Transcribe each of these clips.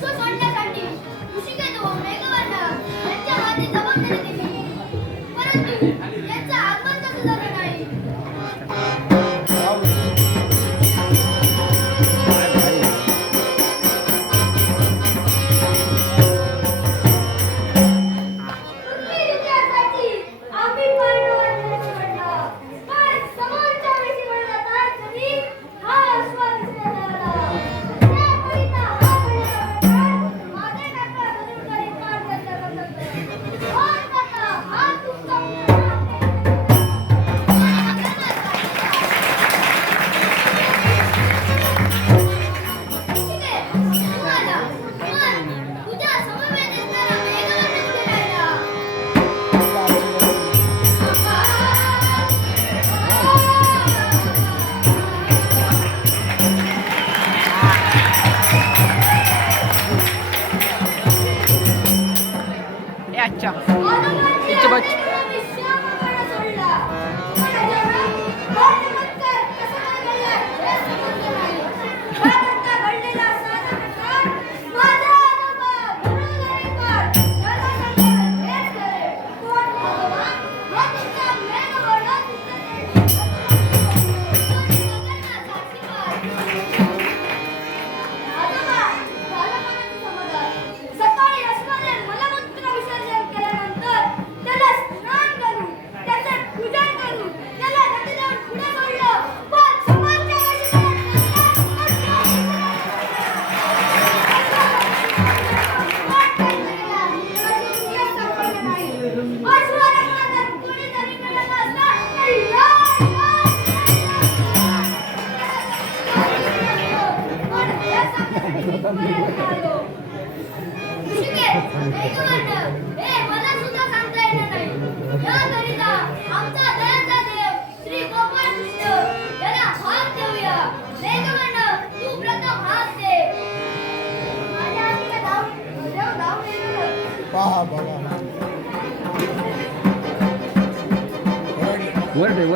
विश्व सोडण्यासाठी ऋषिकेत व मेघवर्ण यांच्या हाती जबाबदारी दिली. परंतु यांचं आगमन कसं झालं नाही. अच्छा इच्छा बच मला सुद्धा सांगता येणार नाही. याकरिता आमचा दयाचा देव श्री गोपाळ कृष्ण याला हात देऊया. मेघवर्ण तू प्रथम हात दे. माझ्या हातीला धावून येणार. पहा बघा वरते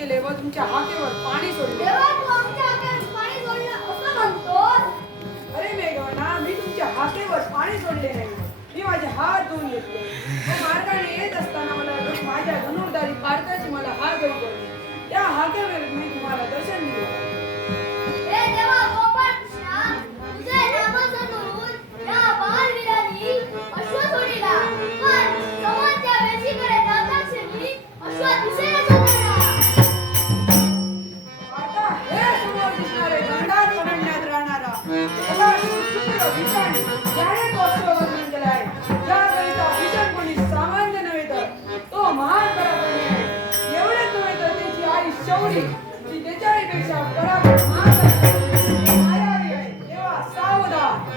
केले व तुमच्या हाकेवर पाणी सोडले. देवा तू आमच्या हातात पाणी सोडलं असं म्हणतोस? अरे मेघवाना, मी तुमच्या हाकेवर पाणी सोडले नाही. मी माझे हात धुवून घेतले. व मार्गाने येत असताना माझ्या धनुर्धारी पारकाची मला हार गळी पडली. त्या हाकेवर मी तुम्हाला दर्शन दिले. हे देवा गोपाळ कृष्णा, तुझे नामस्मरून या बालवीरांनी अश्व सोडिला, पण समोरच्या वेशीकडे जाता क्षणी अश्व दिसेनाच होता. आता हे समोर दिसणारे गंडार पडण्यात राहणारा एका सुपुत्र भीषण ज्याने तो अश्व बदलून गेला आहे. त्याकरिता भीषण कोणी सामान्य नव्हे तर तो महान पराक्रमी आहे. एवढेच नव्हे तर त्याची आई शौरी जी त्याच्यापेक्षा पराक्रम महान आहे. मायावी आहे. तेव्हा सावधान.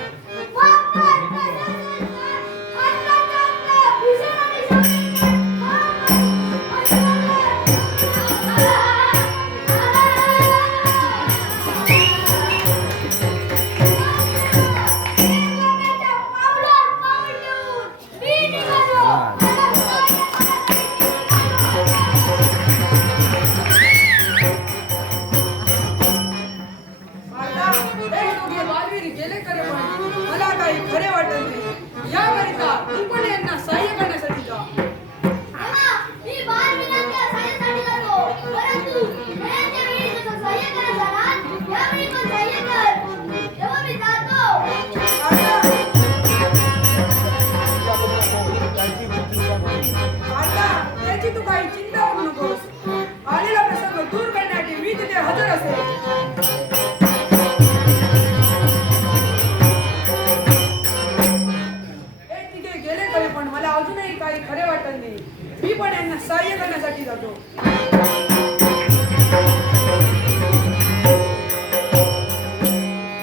आता हे दोघे बालवीर गेले खरे, पण मला काही खरे वाटत नाही. याकरिता तू पण यांना सहाय्य करण्यासाठी जा. मी बालवीरांच्या सहाय्यासाठी जातो, परंतु खेळाच्या वेळी जसं सहाय्य करत जाणार, यावेळी पण सहाय्य कर. तेव्हा मी जातो. आता त्याची तू काही चिंता करू नकोस. आलेला प्रसंग दूर करण्यासाठी मी तिथे हजर असेल. हे तिथे गेले खरे, पण मला अजूनही काही खरे वाटत नाही. मी पण यांना सहाय्य करण्यासाठी जातो.